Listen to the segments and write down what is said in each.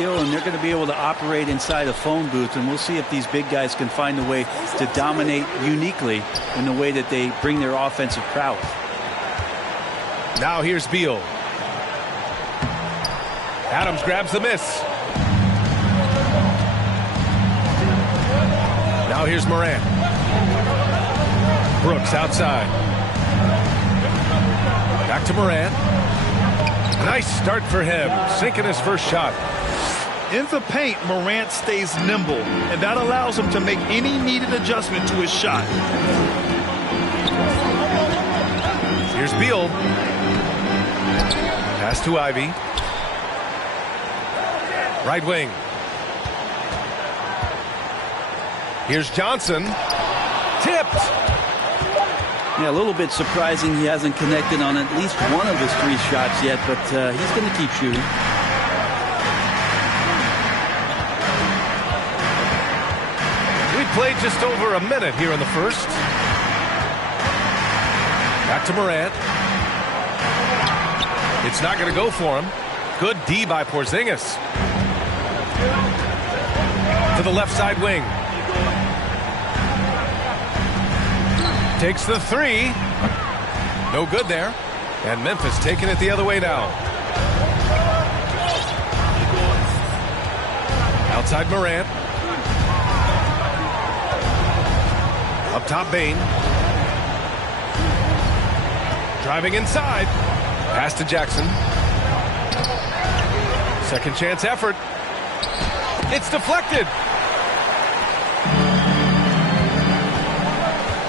skill, and they're going to be able to operate inside a phone booth, and we'll see if these big guys can find a way to dominate uniquely in the way that they bring their offensive prowess. Now here's Beal. Adams grabs the miss. Now here's Morant. Brooks outside. Back to Morant. Nice start for him, sinking his first shot. In the paint, Morant stays nimble, and that allows him to make any needed adjustment to his shot. Here's Beal. Pass to Ivy. Right wing. Here's Johnson. Tipped. Yeah, a little bit surprising he hasn't connected on at least one of his 3 shots yet, but he's going to keep shooting. We played just over a minute here in the first. Back to Morant. It's not going to go for him. Good D by Porzingis. To the left side wing. Takes the 3. No good there. And Memphis taking it the other way now. Outside Morant. Up top Bane. Driving inside. Pass to Jackson. Second chance effort. It's deflected.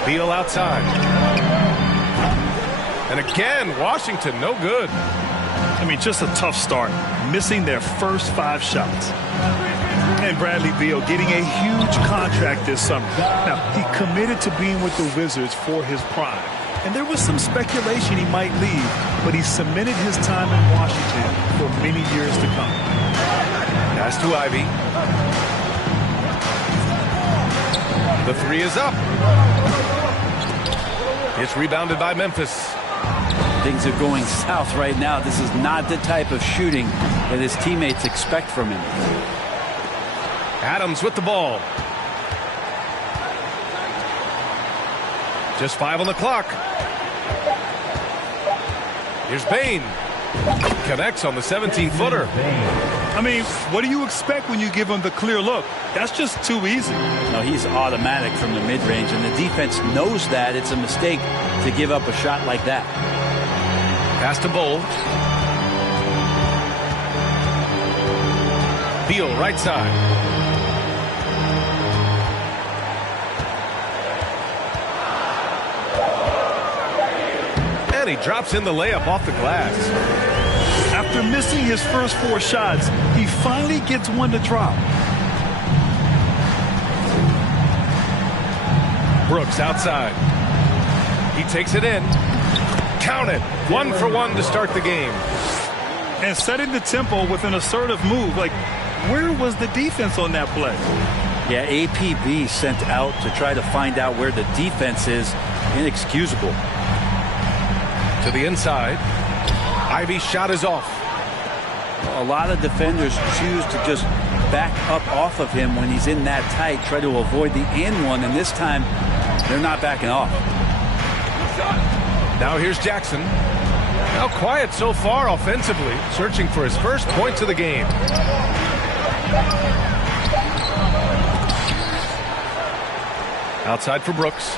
Beal outside. And again, Washington, no good. I mean, just a tough start, missing their first 5 shots. And Bradley Beal getting a huge contract this summer. Now, he committed to being with the Wizards for his prime. And there was some speculation he might leave, but he cemented his time in Washington for many years to come. Pass to Ivy. The 3 is up. It's rebounded by Memphis. Things are going south right now. This is not the type of shooting that his teammates expect from him. Adams with the ball. Just 5 on the clock. Here's Bane. Connects on the 17-footer. I mean, what do you expect when you give him the clear look? That's just too easy. No, he's automatic from the mid-range, and the defense knows that it's a mistake to give up a shot like that. Pass to Bull. Beal right side. And he drops in the layup off the glass. After missing his first 4 shots, he finally gets one to drop. Brooks outside. He takes it in. Count it. 1 for 1 to start the game. And setting the tempo with an assertive move. Like, where was the defense on that play? Yeah, APB sent out to try to find out where the defense is. Inexcusable. To the inside. Ivy's shot is off. A lot of defenders choose to just back up off of him when he's in that tight, try to avoid the and one, and this time they're not backing off. Now here's Jackson. Now quiet so far offensively, searching for his first points of the game. Outside for Brooks.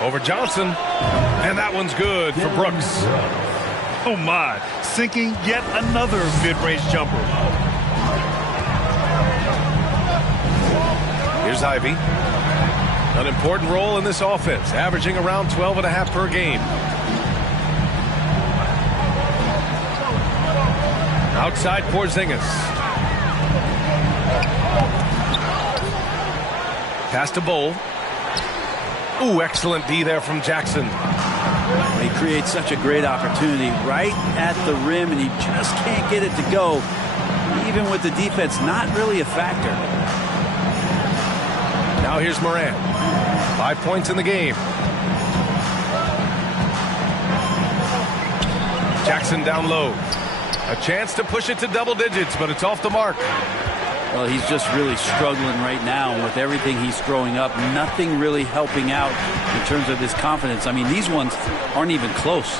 Over Johnson. And that one's good for Brooks. Oh my, sinking yet another mid-range jumper. Here's Ivy. An important role in this offense, averaging around 12.5 per game. Outside Porzingis. Pass to Bull. Ooh, excellent D there from Jackson. He creates such a great opportunity right at the rim, and he just can't get it to go, even with the defense not really a factor. Now here's Morant. 5 points in the game. Jackson down low. A chance to push it to double digits, but it's off the mark. Well, he's just really struggling right now with everything he's throwing up. Nothing really helping out in terms of his confidence. I mean, these ones aren't even close.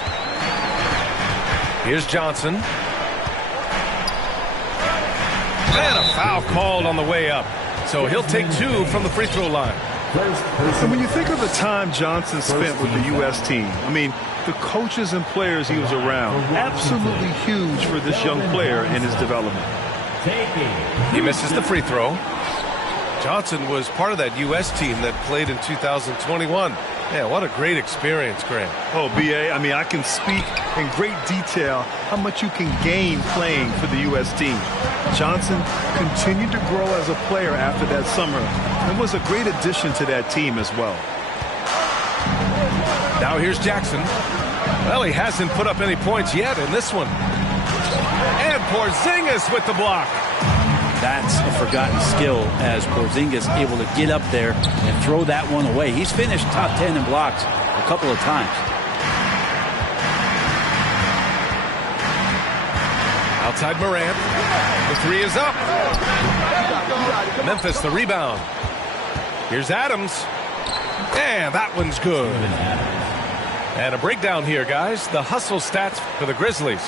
Here's Johnson. And a foul called on the way up. So he'll take 2 from the free throw line. And when you think of the time Johnson spent with the U.S. team, I mean, the coaches and players he was around, absolutely huge for this young player in his development. He misses the free throw. Johnson was part of that U.S. team that played in 2021. Yeah, what a great experience, Grant. Oh, B.A., I mean, I can speak in great detail how much you can gain playing for the U.S. team. Johnson continued to grow as a player after that summer and was a great addition to that team as well. Now here's Jackson. Well, he hasn't put up any points yet in this one. And Porzingis with the block. That's a forgotten skill as Porzingis able to get up there and throw that one away. He's finished top 10 in blocks a couple of times. Outside Morant. The 3 is up. Memphis the rebound. Here's Adams. And that one's good. And a breakdown here, guys. The hustle stats for the Grizzlies.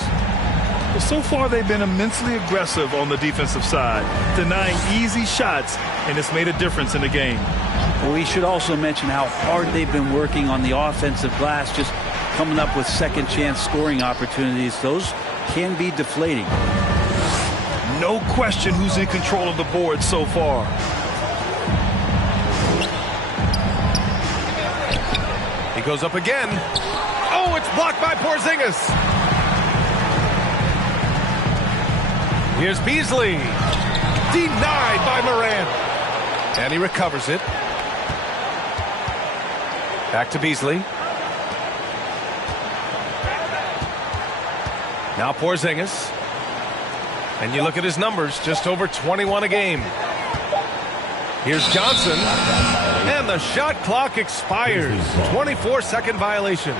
Well, so far they've been immensely aggressive on the defensive side, denying easy shots, and it's made a difference in the game. Well, we should also mention how hard they've been working on the offensive glass, just coming up with second chance scoring opportunities. Those can be deflating. No question who's in control of the board so far. He goes up again. Oh, it's blocked by Porzingis. Here's Beasley. Denied by Morant. And he recovers it. Back to Beasley. Now Porzingis. And you look at his numbers, just over 21 a game. Here's Johnson. And the shot clock expires. 24-second violation.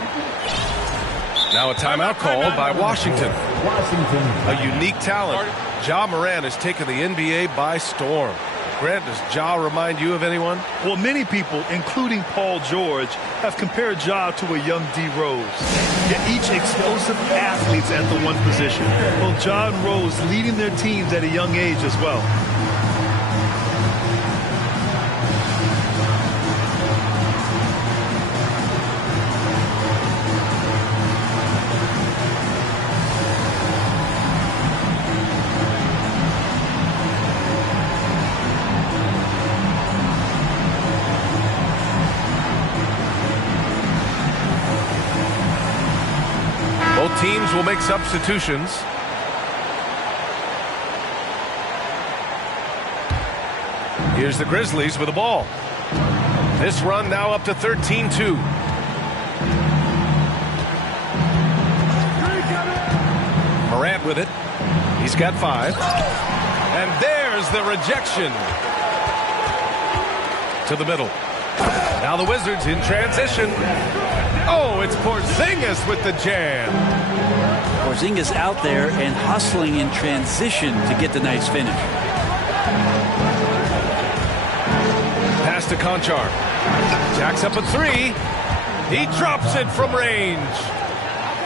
Now a timeout called by Washington. A unique talent. Ja Morant has taken the NBA by storm. Grant, does Ja remind you of anyone? Well, many people, including Paul George, have compared Ja to a young D. Rose. Yet each explosive athletes at the one position. Well, Ja and Rose leading their teams at a young age as well. Teams will make substitutions. Here's the Grizzlies with the ball. This run now up to 13-2. Morant with it. He's got 5. And there's the rejection. To the middle. Now the Wizards in transition. Oh, it's Porzingis with the jam. Porzingis out there and hustling in transition to get the nice finish. Pass to Conchar. Jacks up a 3. He drops it from range.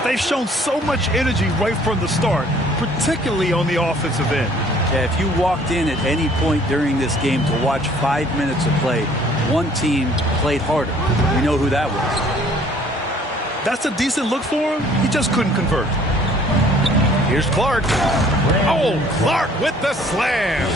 They've shown so much energy right from the start, particularly on the offensive end. Yeah, if you walked in at any point during this game to watch 5 minutes of play, one team played harder. We know who that was. That's a decent look for him. He just couldn't convert. Here's Clark. Oh, Clark with the slam.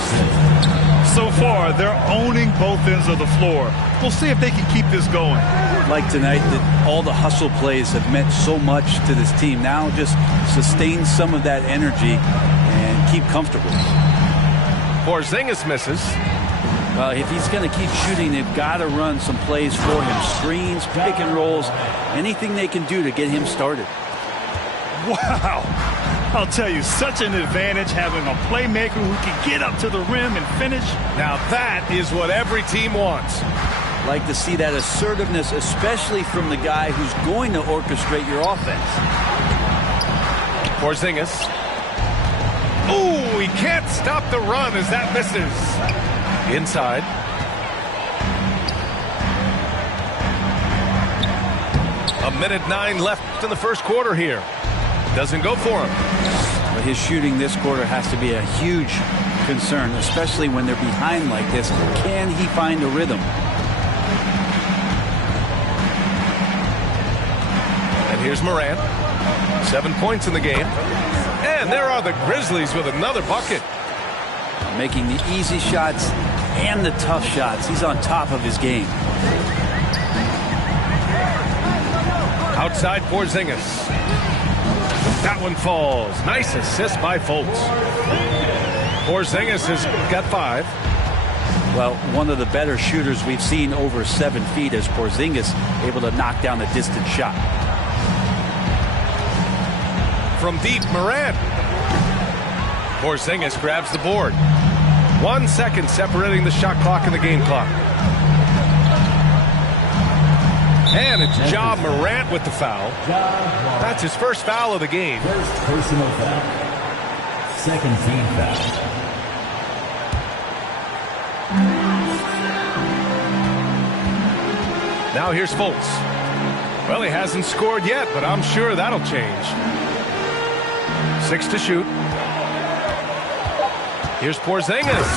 So far, they're owning both ends of the floor. We'll see if they can keep this going. Like tonight, that all the hustle plays have meant so much to this team. Now just sustain some of that energy and keep comfortable. Porzingis misses. Well, if he's going to keep shooting, they've got to run some plays for him. Screens, pick and rolls, anything they can do to get him started. Wow. I'll tell you, such an advantage having a playmaker who can get up to the rim and finish. Now that is what every team wants. Like to see that assertiveness, especially from the guy who's going to orchestrate your offense. Porzingis. Ooh, he can't stop the run as that misses. Inside. A minute 9 left in the first quarter here. Doesn't go for him. But his shooting this quarter has to be a huge concern, especially when they're behind like this. Can he find a rhythm? And here's Morant. 7 points in the game. And there are the Grizzlies with another bucket. Making the easy shots and the tough shots. He's on top of his game. Outside Porzingis. That one falls. Nice assist by Fultz. Porzingis has got 5. Well, one of the better shooters we've seen over 7 feet is Porzingis, able to knock down a distant shot. From deep, Morant. Porzingis grabs the board. 1 second separating the shot clock and the game clock. And it's Ja Morant with the foul. That's his first foul of the game. First personal foul. Second team foul. Now here's Fultz. Well, he hasn't scored yet, but I'm sure that'll change. 6 to shoot. Here's Porzingis.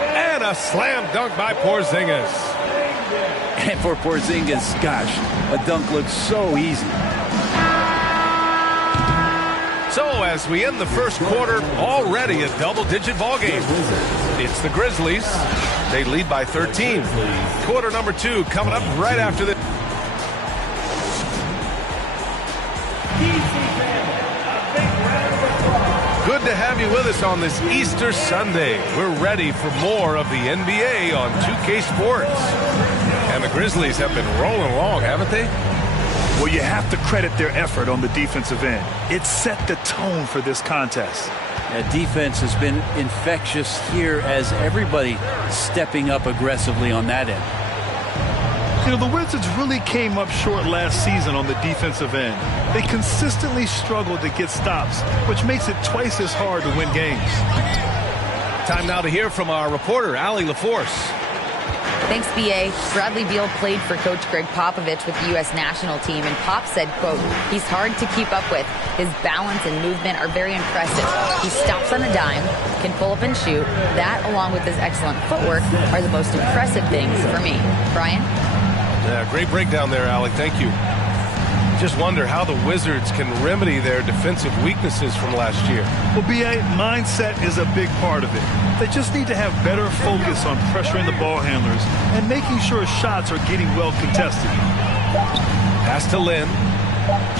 And a slam dunk by Porzingis. And for Porzingis, gosh, a dunk looks so easy. So as we end the first quarter, already a double-digit ball game. It's the Grizzlies. They lead by 13. Quarter number 2 coming up right after this. Good to have you with us on this Easter Sunday. We're ready for more of the NBA on 2K Sports. And the Grizzlies have been rolling along, haven't they? Well, you have to credit their effort on the defensive end. It set the tone for this contest. Defense has been infectious here as everybody stepping up aggressively on that end. You know, the Wizards really came up short last season on the defensive end. They consistently struggled to get stops, which makes it twice as hard to win games. Time now to hear from our reporter, Allie LaForce. Thanks, B.A. Bradley Beal played for Coach Greg Popovich with the U.S. national team, and Pop said, quote, he's hard to keep up with. His balance and movement are very impressive. He stops on a dime, can pull up and shoot. That, along with his excellent footwork, are the most impressive things for me. Brian? Yeah, great breakdown there, Allie. Thank you. Just wonder how the Wizards can remedy their defensive weaknesses from last year. Well, B.A., mindset is a big part of it. They just need to have better focus on pressuring the ball handlers and making sure shots are getting well contested. Pass to Lynn.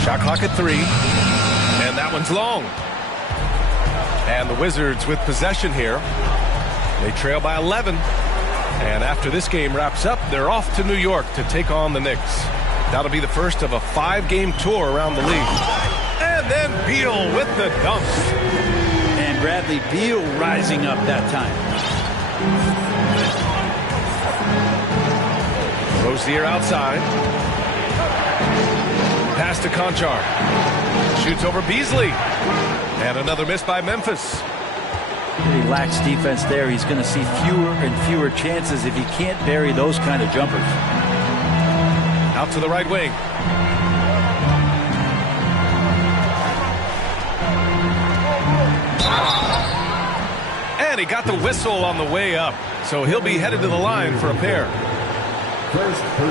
Shot clock at 3. And that one's long. And the Wizards with possession here. They trail by 11. And after this game wraps up, they're off to New York to take on the Knicks. That'll be the first of a 5-game tour around the league. And then Beal with the dunk. And Bradley Beal rising up that time. Rozier outside. Pass to Conchar. Shoots over Beasley. And another miss by Memphis. He lacks defense there. He's going to see fewer and fewer chances if he can't bury those kind of jumpers. Out to the right wing. And he got the whistle on the way up. So he'll be headed to the line for a pair.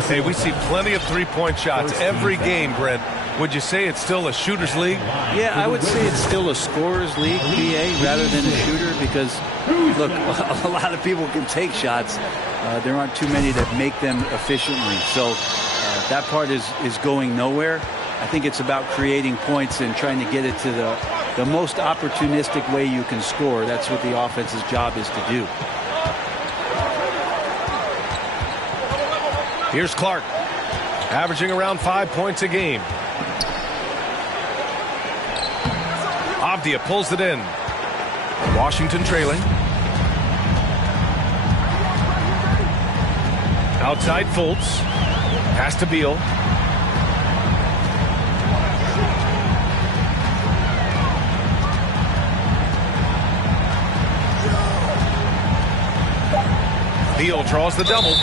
Hey, we see plenty of three-point shots every game, Brent. Would you say it's still a shooter's league? Yeah, I would say it's still a scorer's league, BA, rather than a shooter, because, look, a lot of people can take shots. There aren't too many that make them efficiently. So that part is going nowhere. I think it's about creating points and trying to get it to the most opportunistic way you can score. That's what the offense's job is to do. Here's Clark, averaging around 5 points a game. Avdia pulls it in. Washington trailing. Outside Fultz. Pass to Beal. Beal draws the double.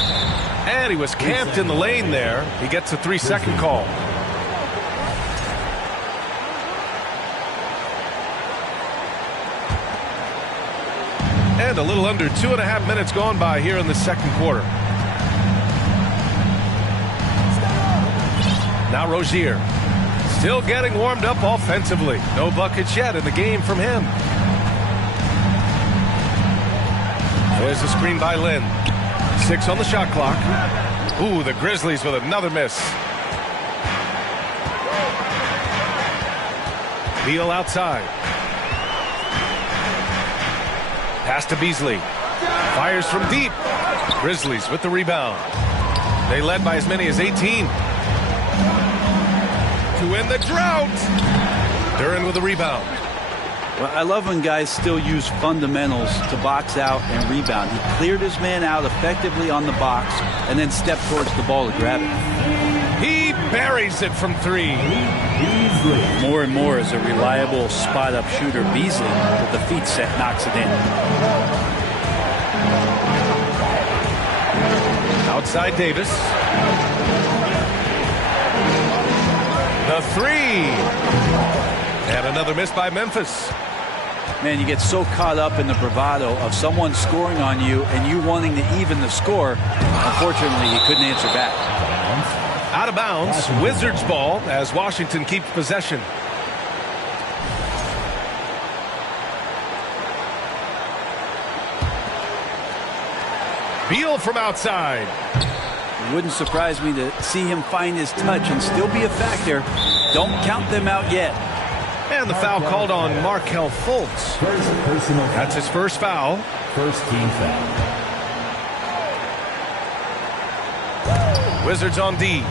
And he was camped in the lane there. He gets a 3-second call. And a little under 2.5 minutes gone by here in the second quarter. Now Rozier. Still getting warmed up offensively. No buckets yet in the game from him. There's a screen by Lynn. 6 on the shot clock. Ooh, the Grizzlies with another miss. Beal outside. Pass to Beasley. Fires from deep. Grizzlies with the rebound. They led by as many as 18. To win the drought. Duren with the rebound. Well, I love when guys still use fundamentals to box out and rebound. He cleared his man out effectively on the box and then stepped towards the ball to grab it. He buries it from 3. More and more as a reliable spot-up shooter, Beasley, with the feet set, knocks it in. Outside Davis. The 3. And another miss by Memphis. Man, you get so caught up in the bravado of someone scoring on you and you wanting to even the score. Unfortunately, he couldn't answer back. Out of bounds, Wizards ball as Washington keeps possession. Beal from outside. It wouldn't surprise me to see him find his touch and still be a factor. Don't count them out yet. And the foul called on Markelle Fultz. That's his first foul. First team foul. Wizards on D.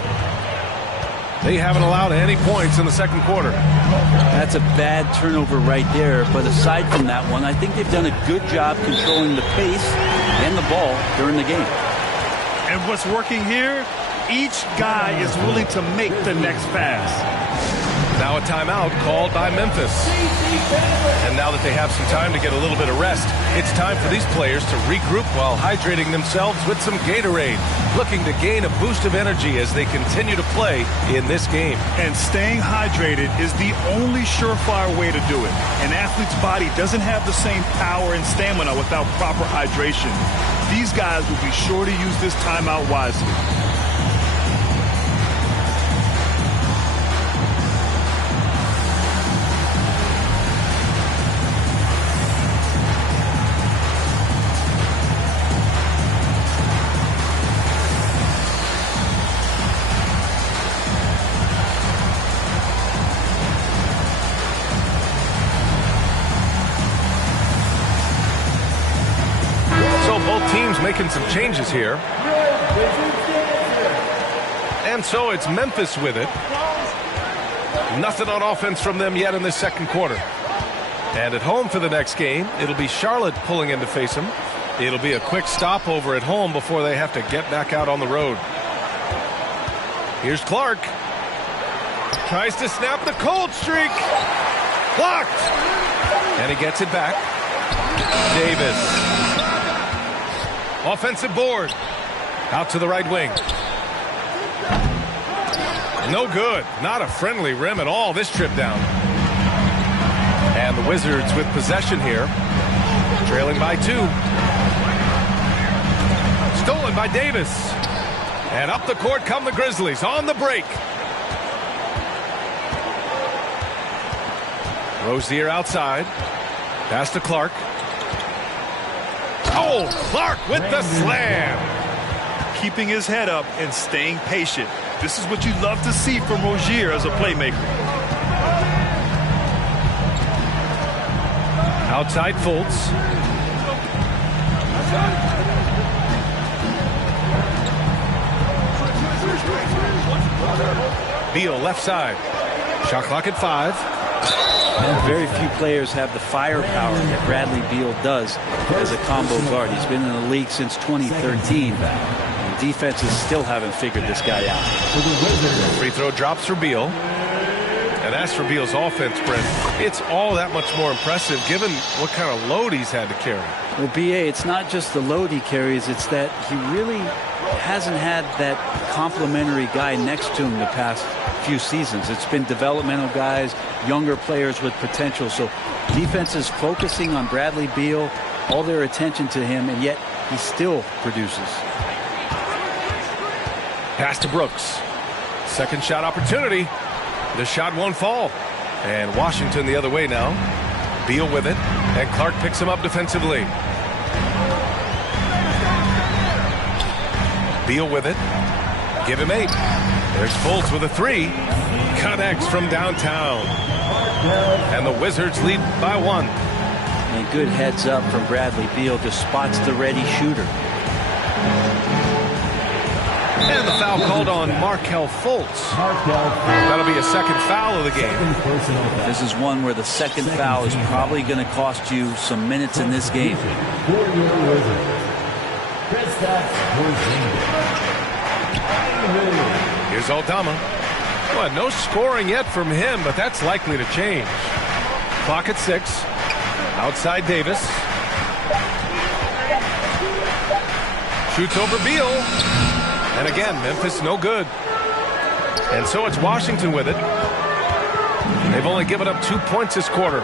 They haven't allowed any points in the second quarter. That's a bad turnover right there. But aside from that one, I think they've done a good job controlling the pace and the ball during the game. And what's working here, each guy is willing to make the next pass. Now a timeout called by Memphis. And now that they have some time to get a little bit of rest, it's time for these players to regroup while hydrating themselves with some Gatorade, looking to gain a boost of energy as they continue to play in this game. And staying hydrated is the only surefire way to do it. An athlete's body doesn't have the same power and stamina without proper hydration. These guys will be sure to use this timeout wisely. Making some changes here. And so it's Memphis with it. Nothing on offense from them yet in this second quarter. And at home for the next game, it'll be Charlotte pulling in to face them. It'll be a quick stopover at home before they have to get back out on the road. Here's Clark. Tries to snap the cold streak. Blocked. And he gets it back. Davis. Offensive board. Out to the right wing. No good. Not a friendly rim at all this trip down. And the Wizards with possession here. Trailing by 2. Stolen by Davis. And up the court come the Grizzlies on the break. Rozier outside. Pass to Clark. Oh, Clark with the slam. Keeping his head up and staying patient. This is what you love to see from Rozier as a playmaker. Outside Fultz. Beal left side. Shot clock at 5. Very few players have the firepower that Bradley Beal does as a combo guard. He's been in the league since 2013. And defenses still haven't figured this guy out. Free throw drops for Beal. And as for Beal's offense, Brent, it's all that much more impressive given what kind of load he's had to carry. Well, B.A., it's not just the load he carries, it's that he really hasn't had that complimentary guy next to him the past few seasons. It's been developmental guys, younger players with potential. So defense is focusing on Bradley Beal, all their attention to him, and yet he still produces. Pass to Brooks. Second shot opportunity. The shot won't fall. And Washington the other way now. Beal with it. And Clark picks him up defensively. Beal with it. Give him 8. There's Fultz with a 3. Connects from downtown. And the Wizards lead by 1. And good heads up from Bradley Beal. Just spots the ready shooter. And the foul called on Markelle Fultz. That'll be a second foul of the game. This is one where the second foul is probably going to cost you some minutes in this game. Here's Aldama. Well, no scoring yet from him, but that's likely to change. Clock at 6. Outside Davis. Shoots over Beal. And again, Memphis no good. And so it's Washington with it. They've only given up 2 points this quarter.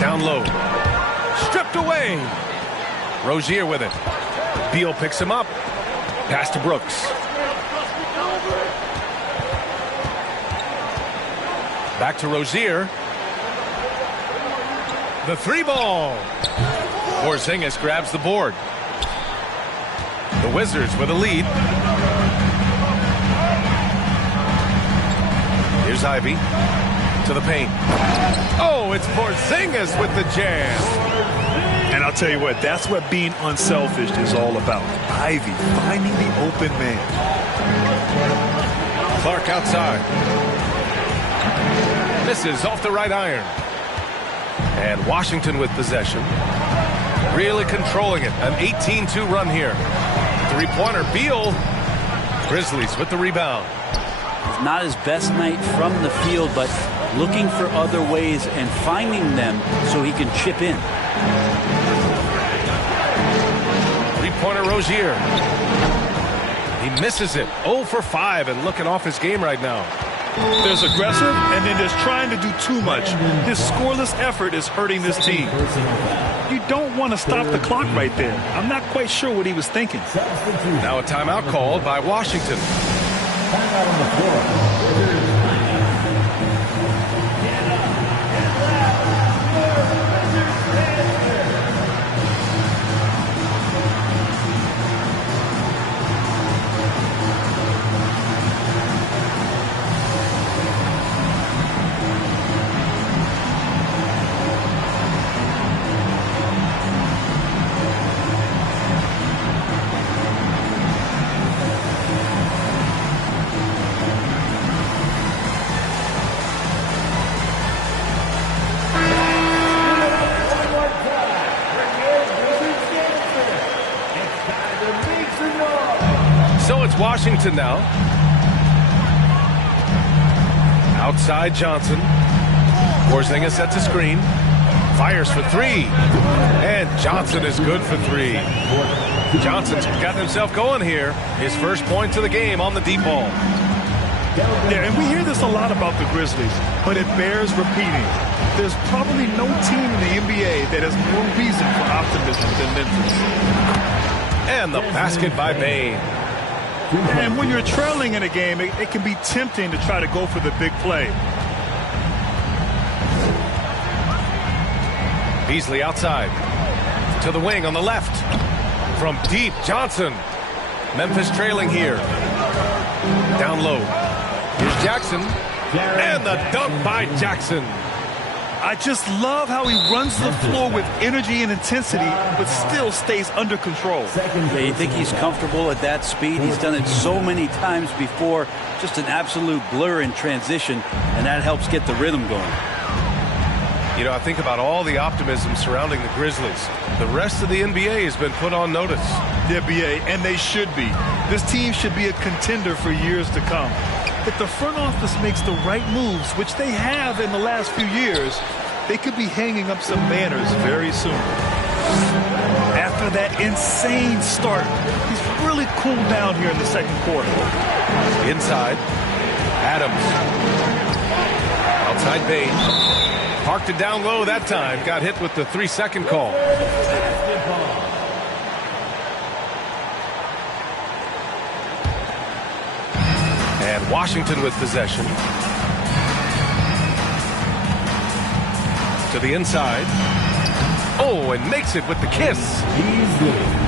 Down low. Stripped away. Rozier with it. Beal picks him up. Pass to Brooks. Back to Rozier. The 3 ball. Porzingis grabs the board. The Wizards with a lead. Here's Ivy to the paint. Oh, it's Porzingis with the jam. And I'll tell you what, that's what being unselfish is all about. Ivy finding the open man. Clark outside. Misses off the right iron. And Washington with possession. Really controlling it. An 18-2 run here. Three-pointer, Beal. Grizzlies with the rebound. Not his best night from the field, but looking for other ways and finding them so he can chip in. Three-pointer, Rozier. He misses it. 0 for 5 and looking off his game right now. There's aggressive, and then there's trying to do too much. His scoreless effort is hurting this team. You don't want to stop the clock right there. I'm not quite sure what he was thinking. Now a timeout called by Washington. Timeout on the floor. Washington now. Outside Johnson. Porzingis sets a screen. Fires for 3. And Johnson is good for 3. Johnson's got himself going here. His first points of the game on the deep ball. Yeah, and we hear this a lot about the Grizzlies, but it bears repeating. There's probably no team in the NBA that has more reason for optimism than Memphis. And the basket by Bane. And when you're trailing in a game, it can be tempting to try to go for the big play. Beasley outside. To the wing on the left. From deep, Johnson. Memphis trailing here. Down low. Here's Jackson. And the dunk by Jackson. I just love how he runs the floor with energy and intensity, but still stays under control. Yeah, you think he's comfortable at that speed? He's done it so many times before. Just an absolute blur in transition, and that helps get the rhythm going. You know, I think about all the optimism surrounding the Grizzlies. The rest of the NBA has been put on notice. The NBA, and they should be. This team should be a contender for years to come. if the front office makes the right moves, which they have in the last few years, they could be hanging up some banners very soon. After that insane start, he's really cooled down here in the second quarter. Inside, Adams. Outside Bain. Parked it down low that time. Got hit with the 3-second call. And Washington with possession. To the inside. Oh, and makes it with the kiss.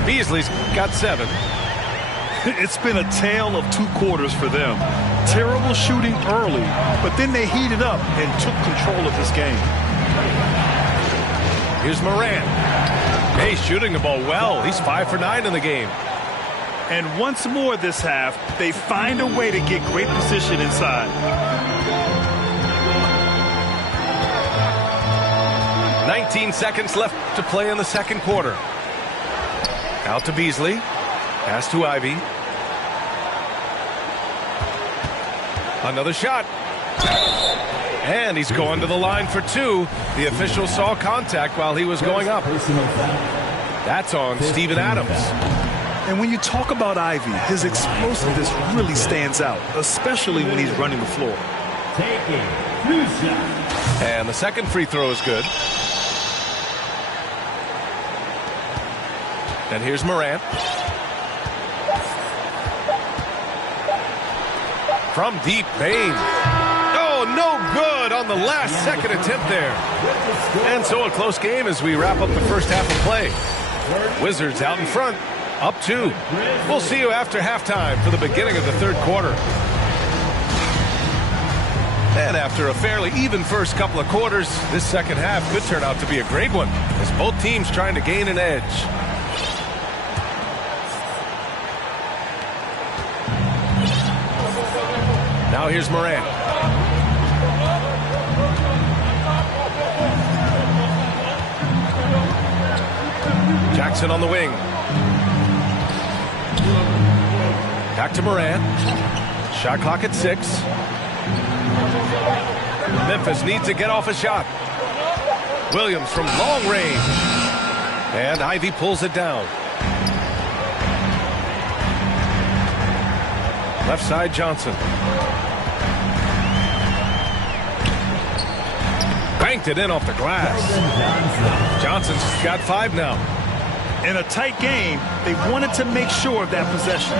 Beasley's got 7. It's been a tale of 2 quarters for them. Terrible shooting early, but then they heated up and took control of this game. Here's Morant. Hey, shooting the ball well. He's 5 for 9 in the game. And once more this half, they find a way to get great position inside. 19 seconds left to play in the second quarter. Out to Beasley. Pass to Ivy. Another shot. And he's going to the line for 2. The official saw contact while he was going up. That's on Steven Adams. And when you talk about Ivy, his explosiveness really stands out, especially when he's running the floor. And the second free throw is good. And here's Morant. From deep, Bain. Oh, no good on the last second attempt there. And so a close game as we wrap up the first half of play. Wizards out in front, up 2. We'll see you after halftime for the beginning of the third quarter. And after a fairly even first couple of quarters, this second half could turn out to be a great one as both teams trying to gain an edge. Now here's Morant. Jackson on the wing. Back to Morant. Shot clock at 6. Memphis needs to get off a shot. Williams from long range. And Ivy pulls it down. Left side, Johnson. Banked it in off the glass. Johnson's got 5 now. In a tight game, they wanted to make sure of that possession.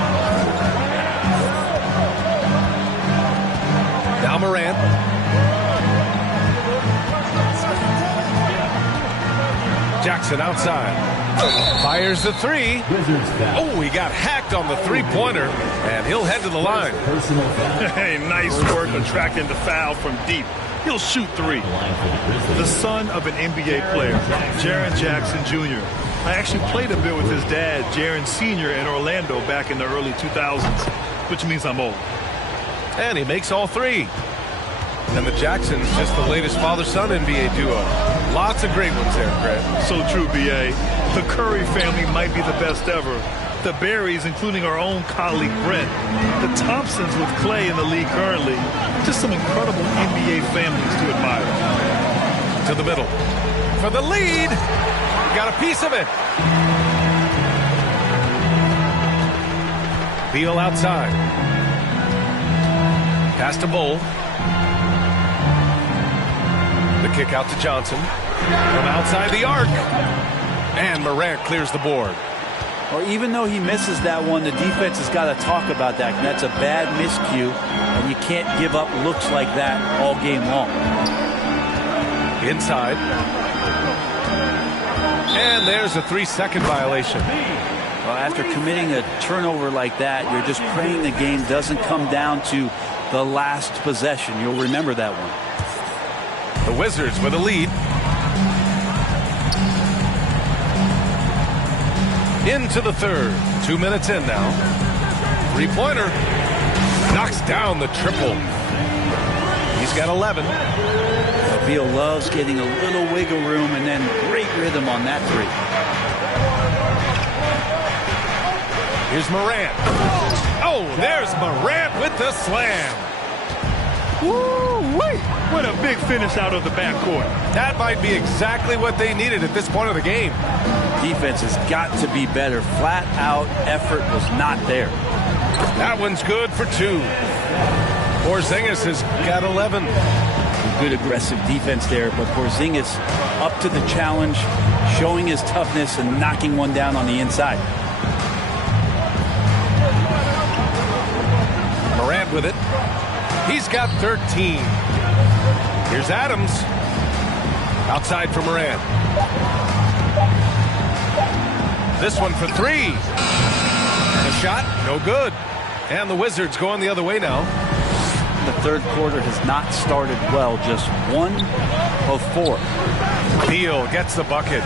Now Morant. Jackson outside. Fires the 3. Oh, he got hacked on the 3-pointer, and he'll head to the line. Hey, nice work attracting the foul from deep. He'll shoot 3. The son of an NBA player, Jaren Jackson Jr. I actually played a bit with his dad, Jaren Sr. in Orlando back in the early 2000s, which means I'm old. And he makes all 3. And the Jacksons, just the latest father-son NBA duo. Lots of great ones there, Brett. So true, B.A. The Curry family might be the best ever. The Berries, including our own colleague Brent. The Thompsons with Clay in the league currently. Just some incredible NBA families to admire. To the middle. For the lead. Got a piece of it. Beal outside. Pass to Bull. The kick out to Johnson. From outside the arc. And Morant clears the board. Or even though he misses that one, the defense has got to talk about that. And that's a bad miscue, and you can't give up looks like that all game long. Inside. And there's a 3-second violation. Well, after committing a turnover like that, you're just praying the game doesn't come down to the last possession. You'll remember that one. The Wizards with a lead. Into the third. 2 minutes in now. 3-pointer. Knocks down the triple. He's got 11. Beal loves getting a little wiggle room and then great rhythm on that 3. Here's Morant. Oh, there's Morant with the slam. Woo-wee! What a big finish out of the backcourt. That might be exactly what they needed at this point of the game. Defense has got to be better. Flat out effort was not there. That one's good for 2. Porzingis has got 11. Good aggressive defense there, but Porzingis up to the challenge, showing his toughness and knocking one down on the inside. Morant with it. He's got 13. Here's Adams. Outside for Morant. This one for 3. The shot, no good. And the Wizards going the other way now. The third quarter has not started well, just 1 of 4. Beal gets the bucket.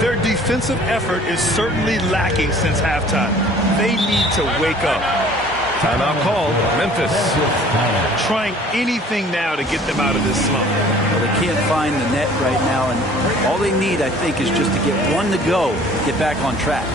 Their defensive effort is certainly lacking since halftime. They need to wake up. Timeout called. Memphis. Trying anything now to get them out of this slump. Well, they can't find the net right now, and all they need, I think, is just to get one to go, get back on track.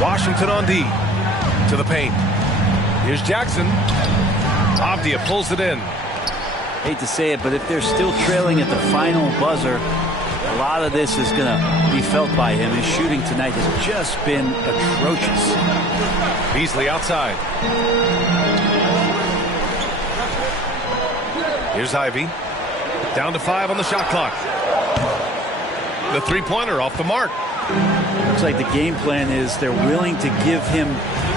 Washington on D. To the paint. Here's Jackson. Avdia pulls it in. Hate to say it, but if they're still trailing at the final buzzer, a lot of this is going to be felt by him. His shooting tonight has just been atrocious. Beasley outside. Here's Ivy. Down to 5 on the shot clock. The three-pointer off the mark. Looks like the game plan is they're willing to give him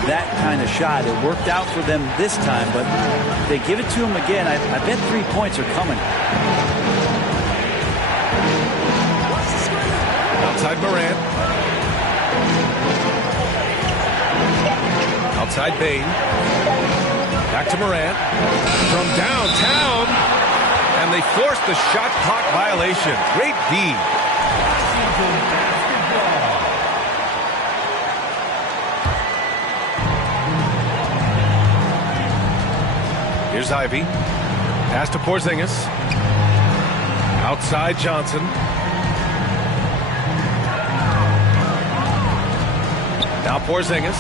that kind of shot. It worked out for them this time, but if they give it to him again, I bet 3 points are coming. Outside Morant. Outside Bane. Back to Morant. From downtown. And they forced the shot clock violation. Great D. Here's Ivy. Pass to Porzingis. Outside Johnson. Now Porzingis.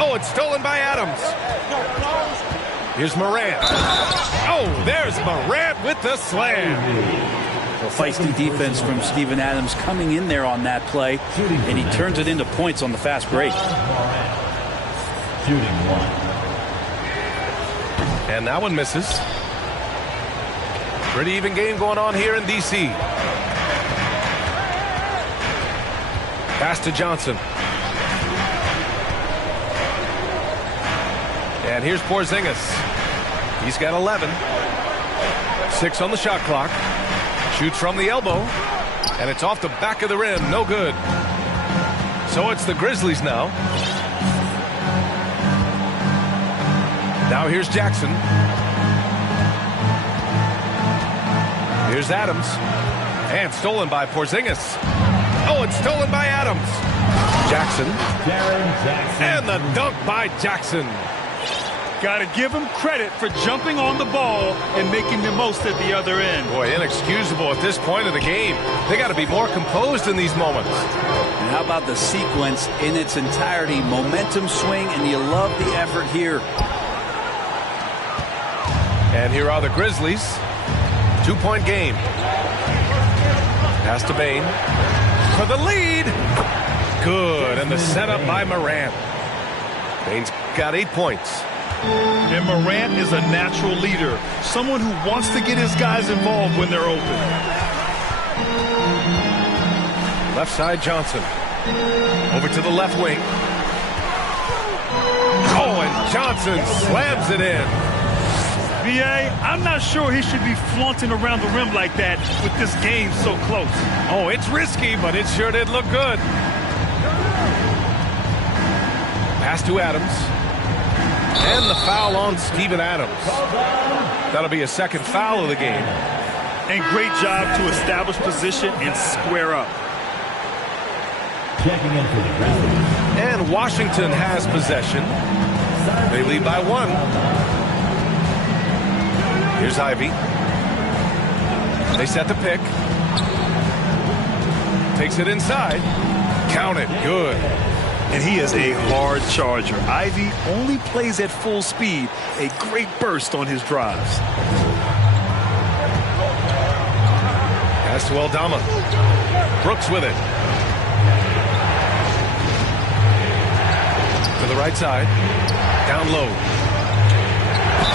Oh, it's stolen by Adams. Here's Morant. Oh, there's Morant with the slam. Well, feisty defense from Steven Adams coming in there on that play, and he turns it into points on the fast break. Shooting 1. And that one misses. Pretty even game going on here in D.C. Pass to Johnson. And here's Porzingis. He's got 11. 6 on the shot clock. Shoots from the elbow. And it's off the back of the rim. No good. So it's the Grizzlies now. Now here's Jackson. Here's Adams. And stolen by Porzingis. Oh, it's stolen by Adams. Jackson. And the dunk by Jackson. Got to give him credit for jumping on the ball and making the most at the other end. Boy, inexcusable at this point of the game. They got to be more composed in these moments. And how about the sequence in its entirety? Momentum swing, and you love the effort here. And here are the Grizzlies. 2-point game. Pass to Bane. For the lead. Good. And the setup by Morant. Bane's got 8 points. And Morant is a natural leader. Someone who wants to get his guys involved when they're open. Left side Johnson. Over to the left wing. Oh, and Johnson slams it in. B.A., I'm not sure he should be flaunting around the rim like that with this game so close. Oh, it's risky, but it sure did look good. Pass to Adams. And the foul on Steven Adams. That'll be a second foul of the game. And great job to establish position and square up. Checking in for the Raptors. And Washington has possession. They lead by 1. Here's Ivy. They set the pick. Takes it inside. Count it. Good. And he is a hard charger. Ivy only plays at full speed. A great burst on his drives. Pass to Aldama. Brooks with it. To the right side. Down low.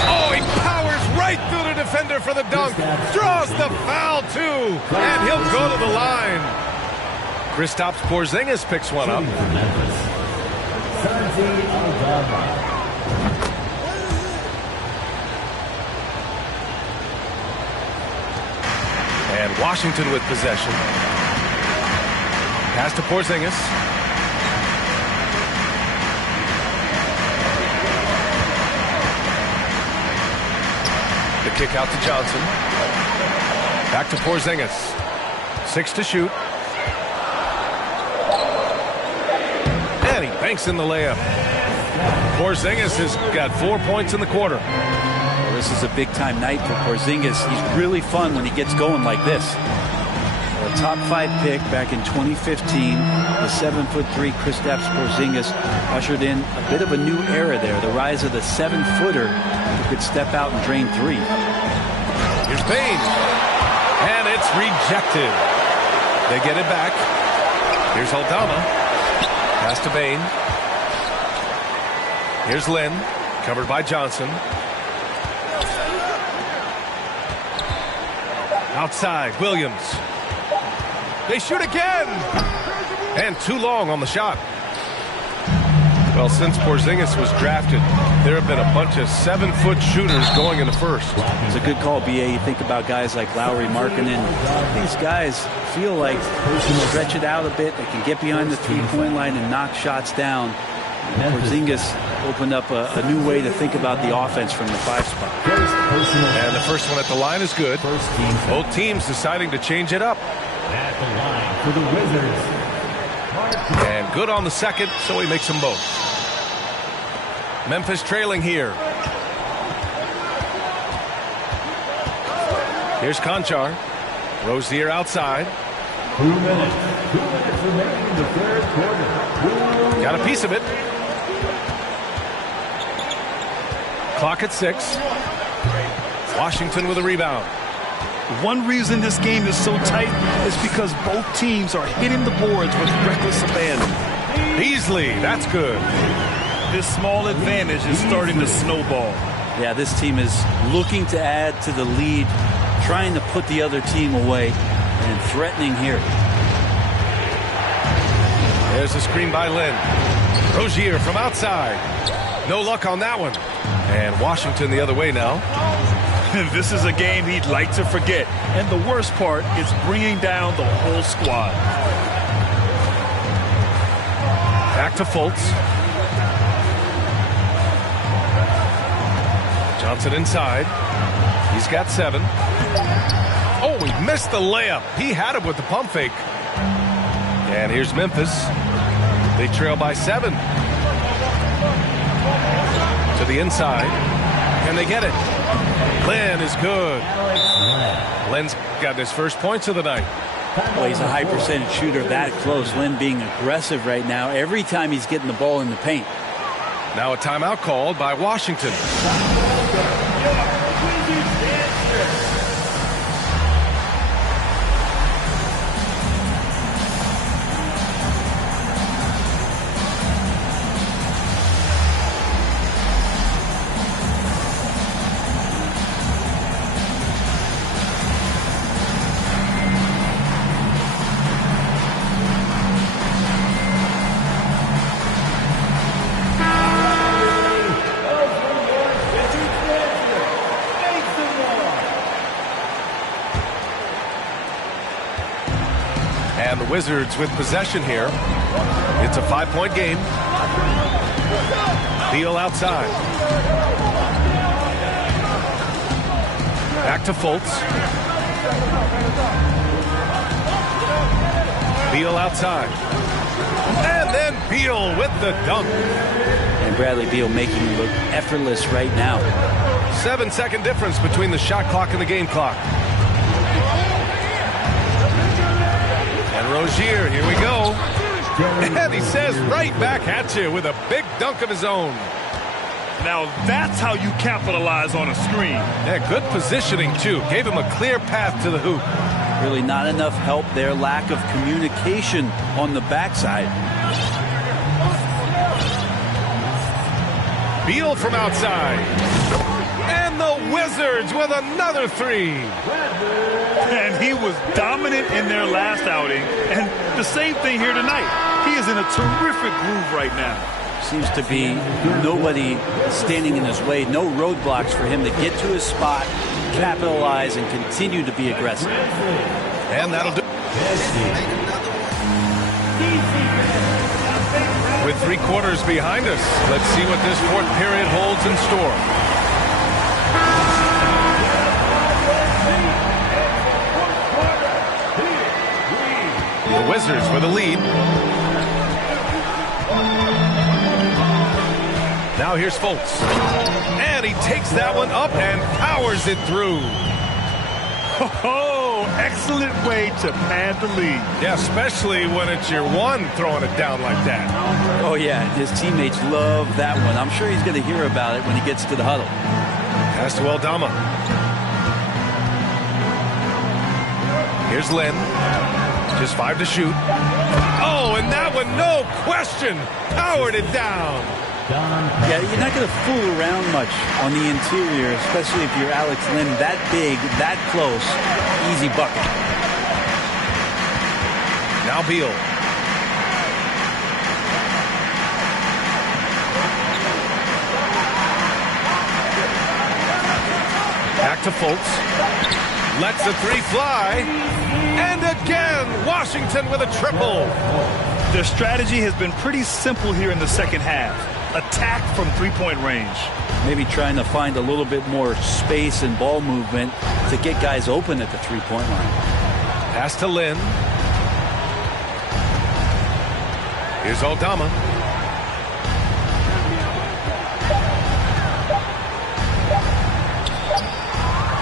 Oh, he powers right through the defender for the dunk. Draws the foul, too. And he'll go to the line. Kristaps Porzingis picks one up. And Washington with possession. Pass to Porzingis. The kick out to Johnson. Back to Porzingis. 6 to shoot. And he banks in the layup. Porzingis has got 4 points in the quarter. Well, this is a big-time night for Porzingis. He's really fun when he gets going like this. A top 5 pick back in 2015. The 7'3" Kristaps Porzingis ushered in a bit of a new era there. The rise of the 7-footer who could step out and drain 3. Here's Bane. And it's rejected. They get it back. Here's Aldama. Pass to Bane. Here's Lynn. Covered by Johnson. Outside, Williams. They shoot again. And too long on the shot. Well, since Porzingis was drafted, there have been a bunch of 7-foot shooters going in the first. It's a good call, B.A. You think about guys like Lowry Markkanen. These guys feel like they can stretch it out a bit. They can get behind the three-point line and knock shots down. And Porzingis opened up a new way to think about the offense from the 5 spot. And the first one at the line is good. Both teams deciding to change it up. At the line for the Wizards. And good on the second, so he makes them both. Memphis trailing here. Here's Conchar. Rozier outside. 2 minutes. 2 minutes remaining in the third quarter. Got a piece of it. Clock at 6. Washington with a rebound. One reason this game is so tight is because both teams are hitting the boards with reckless abandon. Beasley, that's good. This small advantage is starting to snowball. Yeah, this team is looking to add to the lead, trying to put the other team away, and threatening here. There's a screen by Lynn. Rozier from outside. No luck on that one. And Washington the other way now. This is a game he'd like to forget. And the worst part is bringing down the whole squad. Back to Fultz. Johnson inside. He's got 7. Oh, he missed the layup. He had it with the pump fake. And here's Memphis. They trail by 7. To the inside. Can they get it? Lynn is good. Lynn's got his first points of the night. Well, he's a high percentage shooter that close. Lynn being aggressive right now every time he's getting the ball in the paint. Now a timeout called by Washington. And the Wizards with possession here. It's a 5-point game. Beal outside. Back to Fultz. Beal outside. And then Beal with the dunk. And Bradley Beal making it look effortless right now. 7-second difference between the shot clock and the game clock. And Rozier, here we go. And he says right back at you with a big dunk of his own. Now that's how you capitalize on a screen. Yeah, good positioning, too. Gave him a clear path to the hoop. Really not enough help there. Lack of communication on the backside. Beal from outside. And the Wizards with another three. And he was dominant in their last outing. And the same thing here tonight. He is in a terrific groove right now. Seems to be nobody standing in his way. No roadblocks for him to get to his spot, capitalize, and continue to be aggressive. And that'll do. With 3 quarters behind us, let's see what this fourth period holds in store. The Wizards with a lead. Now here's Fultz. And he takes that one up and powers it through. Oh, excellent way to pad the lead. Yeah, especially when it's your one throwing it down like that. Oh, yeah, his teammates love that one. I'm sure he's going to hear about it when he gets to the huddle. Pass to Aldama. Here's Lynn. Just 5 to shoot. Oh, and that one, no question, powered it down. Yeah, you're not going to fool around much on the interior, especially if you're Alex Lynn, that big, that close, easy bucket. Now Beal. Back to Fultz. Lets the three fly. And again, Washington with a triple. Their strategy has been pretty simple here in the second half. Attack from three-point range. Maybe trying to find a little bit more space and ball movement to get guys open at the three-point line. Pass to Lynn. Here's Aldama.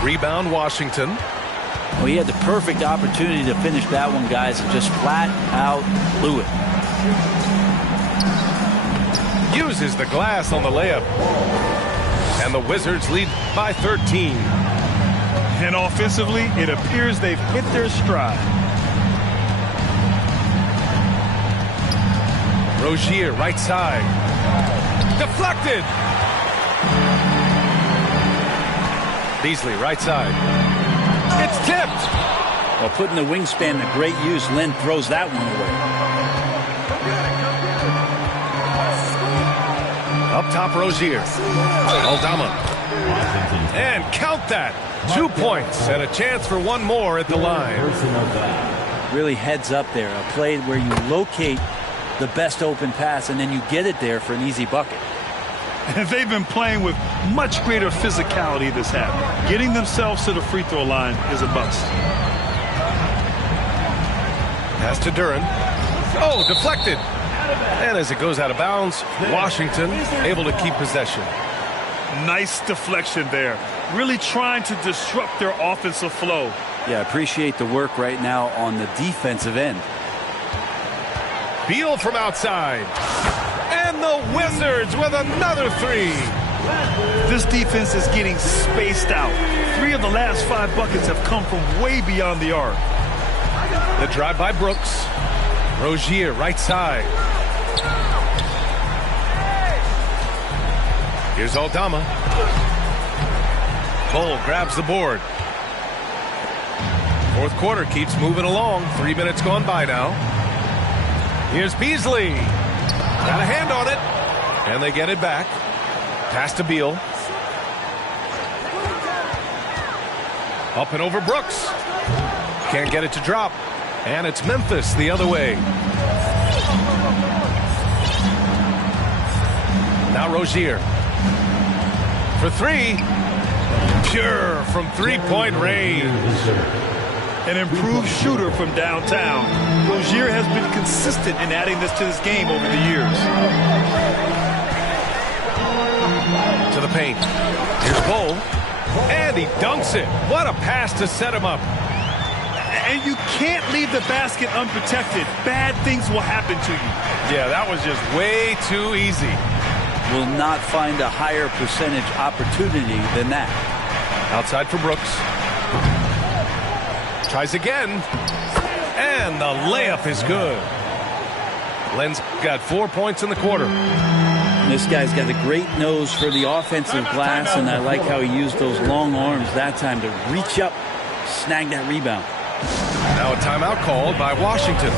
Rebound Washington. Well, he had the perfect opportunity to finish that one, guys, and just flat out blew it. Uses the glass on the layup. And the Wizards lead by 13. And offensively, it appears they've hit their stride. Rozier, right side. Deflected. Beasley, right side. It's tipped. Well, putting the wingspan to great use, Lynn throws that one away. Up top, Rozier. Aldama. And count that. 2 points and a chance for one more at the line. Really heads up there. A play where you locate the best open pass and then you get it there for an easy bucket. And they've been playing with much greater physicality this half. Getting themselves to the free throw line is a bust. Pass to Duren. Oh, deflected. And as it goes out of bounds, Washington able to keep possession. Nice deflection there. Really trying to disrupt their offensive flow. Yeah, appreciate the work right now on the defensive end. Beal from outside. And the Wizards with another three. This defense is getting spaced out. 3 of the last 5 buckets have come from way beyond the arc. The drive by Brooks. Rozier, right side. Here's Aldama. Cole grabs the board. Fourth quarter keeps moving along. 3 minutes gone by now. Here's Beasley. Got a hand on it. And they get it back. Pass to Beal. Up and over Brooks. Can't get it to drop. And it's Memphis the other way. Now Rozier. For three. Pure from three-point range. An improved shooter from downtown. Rozier has been consistent in adding this to this game over the years. To the paint. Here's Cole. And he dunks it. What a pass to set him up. And you can't leave the basket unprotected. Bad things will happen to you. Yeah, that was just way too easy. Will not find a higher percentage opportunity than that. Outside for Brooks. Tries again. And the layup is good. Len's got 4 points in the quarter. This guy's got a great nose for the offensive glass, and I like how he used those long arms that time to reach up, snag that rebound. Now a timeout called by Washington.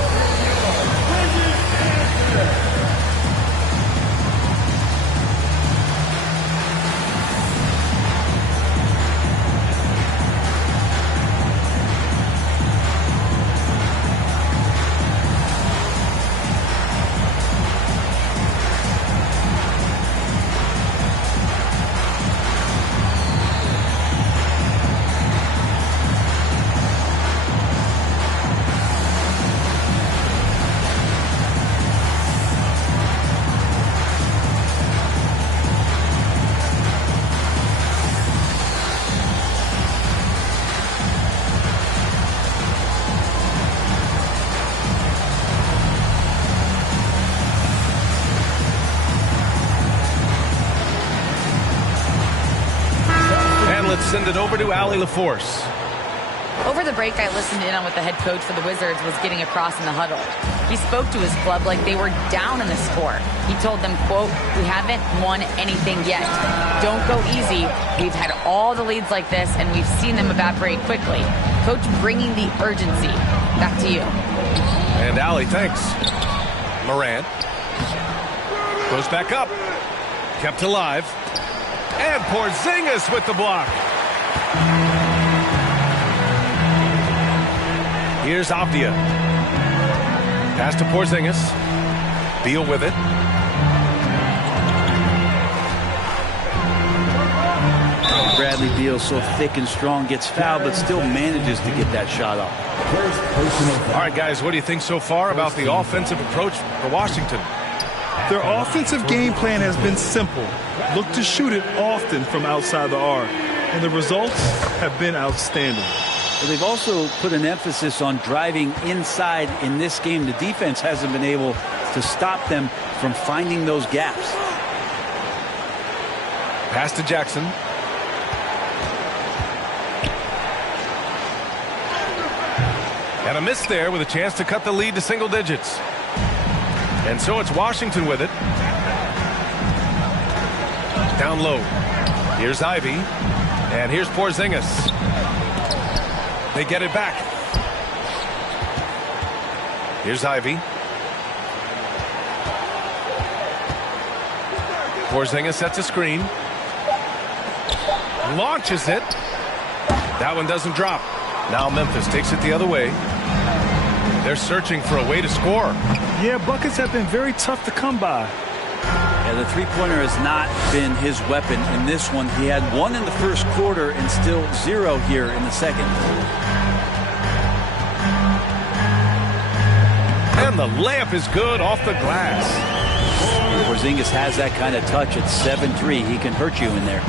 Send it over to Allie LaForce. Over the break, I listened in on what the head coach for the Wizards was getting across in the huddle. He spoke to his club like they were down in the score. He told them, quote, "We haven't won anything yet. Don't go easy. We've had all the leads like this, and we've seen them evaporate quickly." Coach bringing the urgency. Back to you. And Allie, thanks. Morant goes back up. Kept alive. And Porzingis with the block. Here's Avdia. Pass to Porzingis. Beal with it. Bradley Beal, so thick and strong, gets fouled, but still manages to get that shot off. All right, guys, what do you think so far about the offensive approach for Washington? Their offensive game plan has been simple. Look to shoot it often from outside the arc. And the results have been outstanding. Well, they've also put an emphasis on driving inside in this game. The defense hasn't been able to stop them from finding those gaps. Pass to Jackson. And a miss there with a chance to cut the lead to single digits. And so it's Washington with it. Down low. Here's Ivy. And here's Porzingis. They get it back. Here's Ivy. Porzingis sets a screen. Launches it. That one doesn't drop. Now Memphis takes it the other way. They're searching for a way to score. Yeah, buckets have been very tough to come by. Yeah, the three-pointer has not been his weapon in this one. He had one in the first quarter and still zero here in the second. And the layup is good off the glass. Porzingis has that kind of touch at 7-3. He can hurt you in there.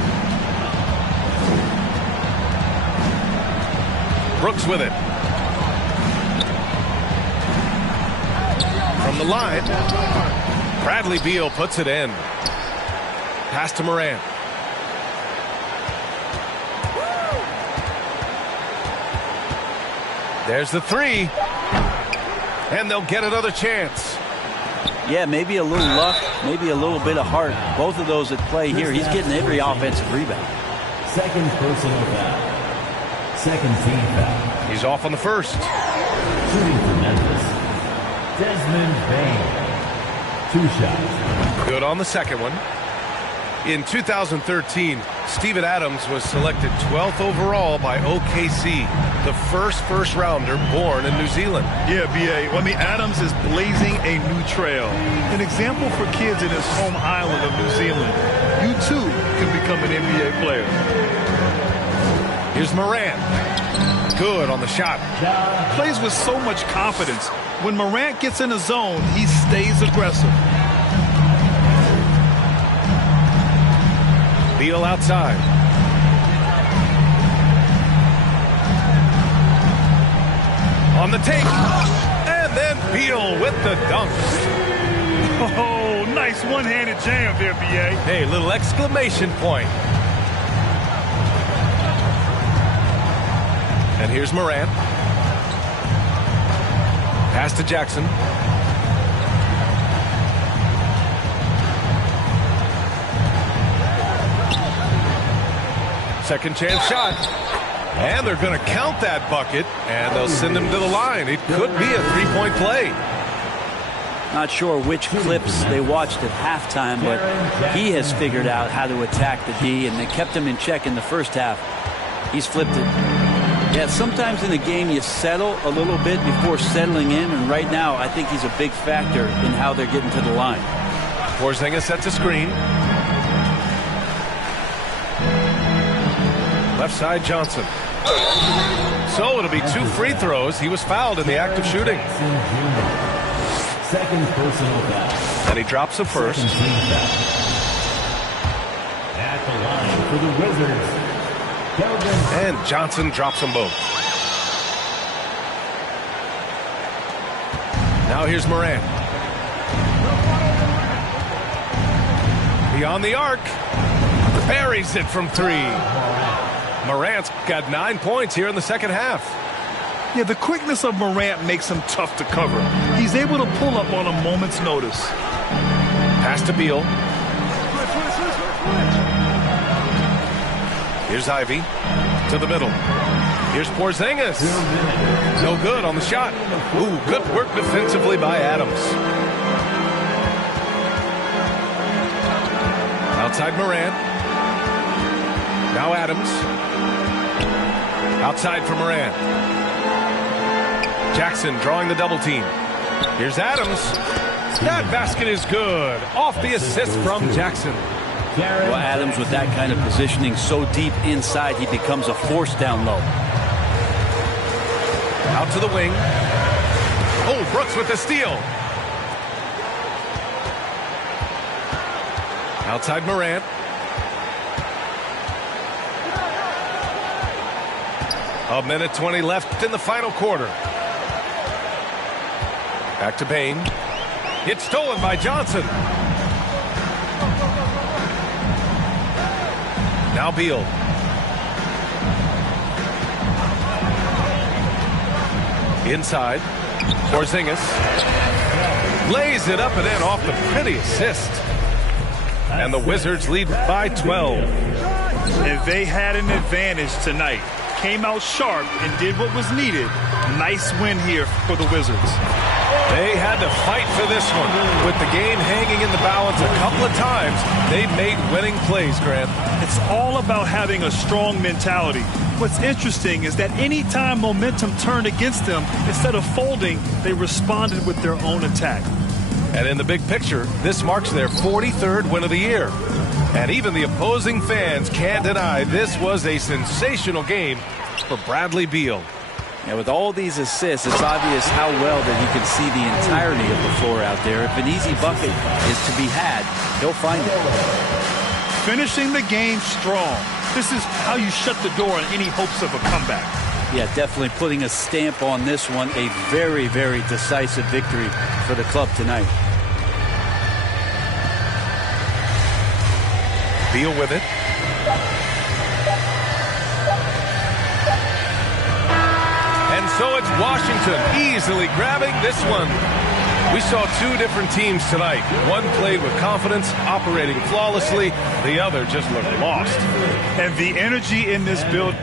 Brooks with it. From the line, Bradley Beal puts it in. Pass to Morant. There's the three. And they'll get another chance. Yeah, maybe a little luck, maybe a little bit of heart. Both of those at play here. He's getting every offensive rebound. Second personal foul. Second team foul. He's off on the first. Shooting for Memphis, Desmond Bane. 2 shots. Good on the second one. In 2013, Steven Adams was selected 12th overall by OKC, the first rounder born in New Zealand. Yeah, B.A. Adams is blazing a new trail. An example for kids in his home island of New Zealand. You, too, can become an NBA player. Here's Morant. Good on the shot. Plays with so much confidence. When Morant gets in the zone, he stays aggressive. Beal outside. On the take. And then Beal with the dunk. Oh, nice one-handed jam there, B.A. Hey, little exclamation point. And here's Morant. Pass to Jackson. Second chance shot. And they're going to count that bucket, and they'll send him to the line. It could be a three-point play. Not sure which clips they watched at halftime, but he has figured out how to attack the D, and they kept him in check in the first half. He's flipped it. Yeah, sometimes in a game you settle a little bit before settling in, and right now I think he's a big factor in how they're getting to the line. Porzingis sets a screen. Left side, Johnson. So it'll be 2 free throws. He was fouled in the act of shooting. Second personal foul. And he drops a first. At the line for the Wizards, Keldon. And Johnson drops them both. Now here's Morant. Beyond the arc. Buries it from 3. Morant's got 9 points here in the second half. Yeah, the quickness of Morant makes him tough to cover. He's able to pull up on a moment's notice. Pass to Beal. Here's Ivy to the middle. Here's Porzingis. No good on the shot. Ooh, good work defensively by Adams. Outside Morant. Now Adams. Outside for Morant. Jackson drawing the double team. Here's Adams. That basket is good. Off the assist from Jackson. Well, Adams with that kind of positioning so deep inside, he becomes a force down low. Out to the wing. Oh, Brooks with the steal. Outside Morant. A minute 20 left in the final quarter. Back to Bane. It's stolen by Johnson. Now Beal. Inside. Porzingis. Lays it up and in off the pretty assist. And the Wizards lead by 12. And they had an advantage tonight. Came out sharp and did what was needed. Nice win here for the Wizards. They had to fight for this one. With the game hanging in the balance a couple of times, they made winning plays, Grant. It's all about having a strong mentality. What's interesting is that any time momentum turned against them, instead of folding, they responded with their own attack. And in the big picture, this marks their 43rd win of the year. And even the opposing fans can't deny this was a sensational game for Bradley Beal. Yeah, with all these assists, it's obvious how well that he can see the entirety of the floor out there. If an easy bucket is to be had, he'll find it. Finishing the game strong. This is how you shut the door on any hopes of a comeback. Yeah, definitely putting a stamp on this one. A very, very decisive victory for the club tonight. Beal with it. And so it's Washington easily grabbing this one. We saw 2 different teams tonight. One played with confidence, operating flawlessly. The other just looked lost. And the energy in this build